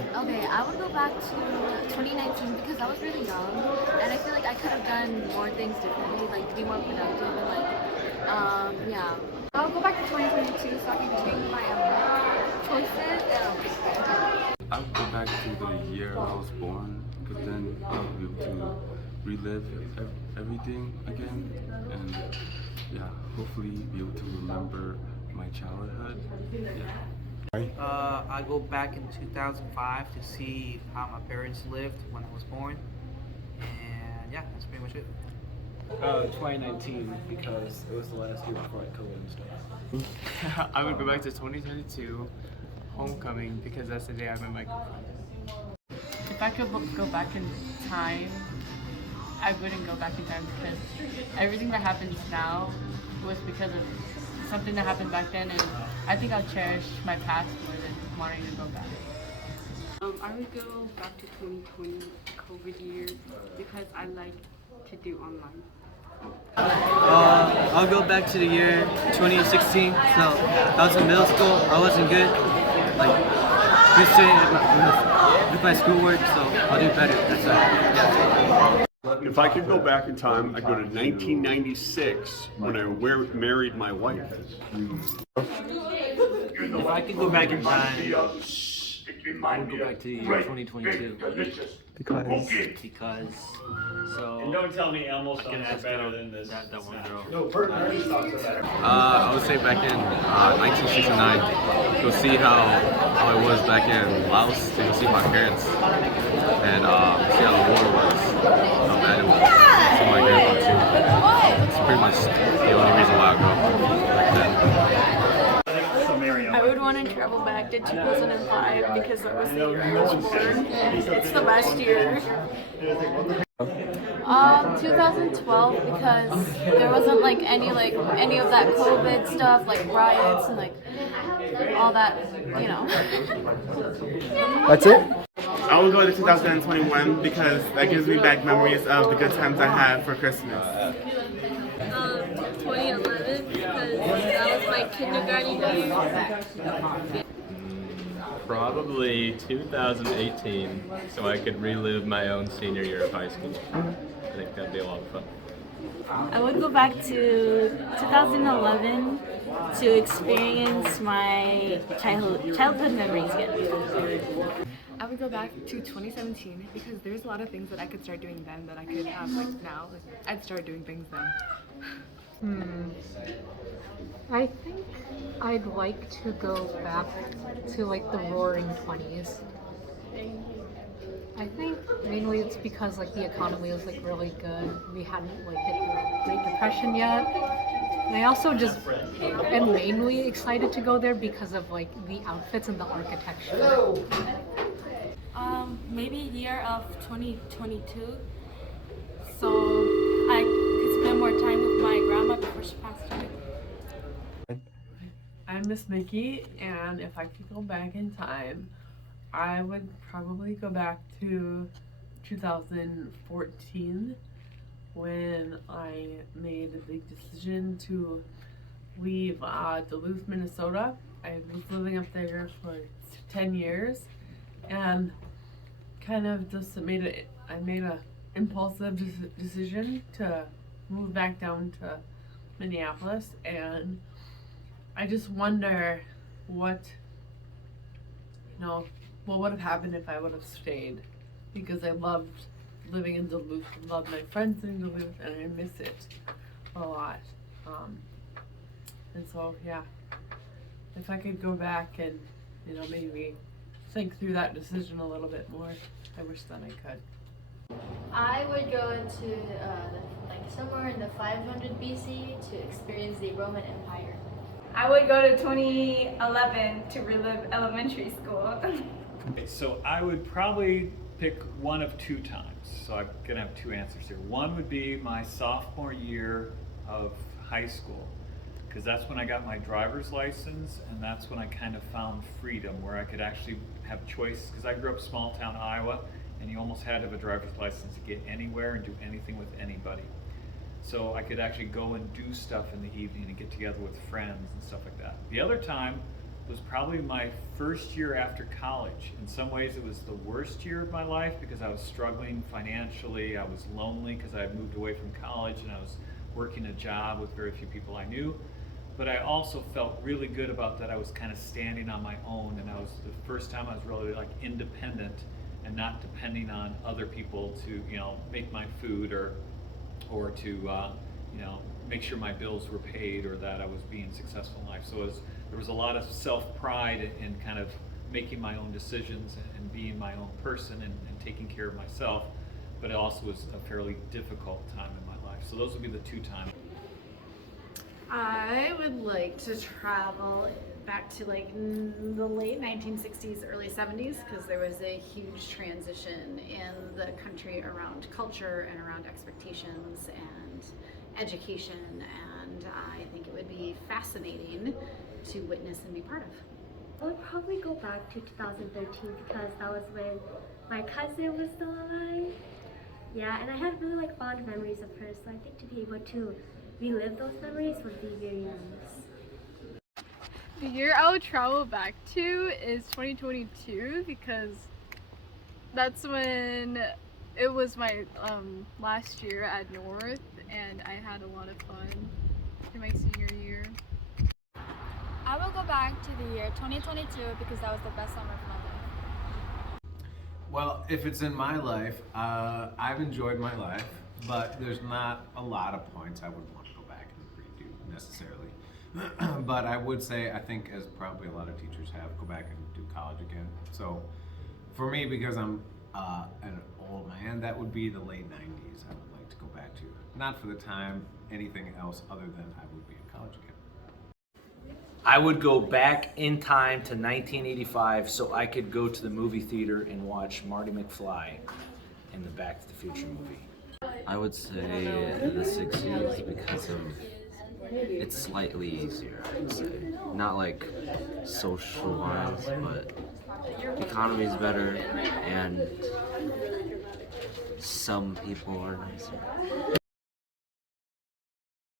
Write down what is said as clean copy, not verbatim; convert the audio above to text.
Okay, I would go back to 2019 because I was really young and I feel like I could have done more things differently, like be more productive and yeah. I'll go back to 2022 so I can change my choices. I would go back to the year I was born because then I'll be able to relive everything again and yeah, hopefully be able to remember my childhood. Yeah. I go back in 2005 to see how my parents lived when I was born, and yeah, that's pretty much it. 2019 because it was the last year before I COVID and stuff. I would go back to 2022 homecoming because that's the day I met my girlfriend. If I could go back in time, I wouldn't go back in time because everything that happens now was because of something that happened back then, and I think I'll cherish my past more than wanting to go back. I would go back to 2020 COVID year because I like to do online. I'll go back to the year 2016. So I was in middle school. I wasn't good, like good student with my schoolwork. So I'll do better. That's yeah. If I could go back in time, I'd go to 1996 when I married my wife. If I could go back in time, I would go back to the year 2022. Because so. And don't tell me Elmo songs are better than this. That one girl. I would say back in 1969, to see how it was back in Laos, to see my parents, and see how the war was, how bad it was. See my grandpa too. It's pretty much the only reason why I go back then. I would want to travel back to 2005 because that was the year I was born. It's the best year. 2012 because there wasn't any of that COVID stuff, like riots and all that, you know. That's it? I will go to 2021 because that gives me back memories of the good times I had for Christmas. 2011 because that was my kindergarten year. Probably 2018, so I could relive my own senior year of high school. I think that'd be a lot of fun. I would go back to 2011 to experience my childhood memories again. I would go back to 2017 because there's a lot of things that I could start doing then that I could have now. I'd start doing things then. I think I'd like to go back to the roaring 20s. I think mainly it's because the economy was really good. We hadn't hit the Great Depression yet. And I also just am mainly excited to go there because of the outfits and the architecture. Maybe year of 2022, so I could spend more time with my grandma before she passed away. I'm Miss Mickey, and if I could go back in time, I would probably go back to 2014 when I made a big decision to leave Duluth, Minnesota. I was living up there for 10 years and kind of just made a impulsive decision to move back down to Minneapolis, and I just wonder what would have happened if I would have stayed, because I loved living in Duluth, loved my friends in Duluth, and I miss it a lot. And so yeah, if I could go back and maybe think through that decision a little bit more, I wish that I could. I would go into somewhere in the 500 BC to experience the Roman Empire. I would go to 2011 to relive elementary school. So I would probably pick one of two times. So I'm gonna have two answers here. One would be my sophomore year of high school, because that's when I got my driver's license, and that's when I kind of found freedom, where I could actually have choice, because I grew up small town Iowa, and you almost had to have a driver's license to get anywhere and do anything with anybody. So I could actually go and do stuff in the evening and get together with friends and stuff like that. The other time was probably my first year after college. In some ways it was the worst year of my life because I was struggling financially, I was lonely because I had moved away from college and I was working a job with very few people I knew. But I also felt really good about that I was kind of standing on my own, and I was the first time I was really like independent and not depending on other people to, you know, make my food or to, you know, make sure my bills were paid or that I was being successful in life. So there was a lot of self-pride in kind of making my own decisions and being my own person and taking care of myself, but it also was a fairly difficult time in my life. So those would be the two times. I would like to travel back to like the late 1960s, early 70s, because there was a huge transition in the country around culture and around expectations and education, and I think it would be fascinating to witness and be part of. I would probably go back to 2013 because that was when my cousin was still alive. Yeah, and I had really like fond memories of her, so I think to be able to relive those memories would be very nice. The year I would travel back to is 2022 because that's when it was my last year at North, and I had a lot of fun in my senior year. I will go back to the year 2022 because that was the best summer of my life. Well, if it's in my life, I've enjoyed my life, but there's not a lot of points I would want to go back and redo necessarily. But I would say, I think as probably a lot of teachers have, go back and do college again. So for me, because I'm an old man, that would be the late 90s I would like to go back to. Not for the time, anything else other than I would be in college again. I would go back in time to 1985 so I could go to the movie theater and watch Marty McFly in the Back to the Future movie. I would say the 60s because of it's slightly easier, I would say. Not like social-wise, but the economy is better and some people are nicer.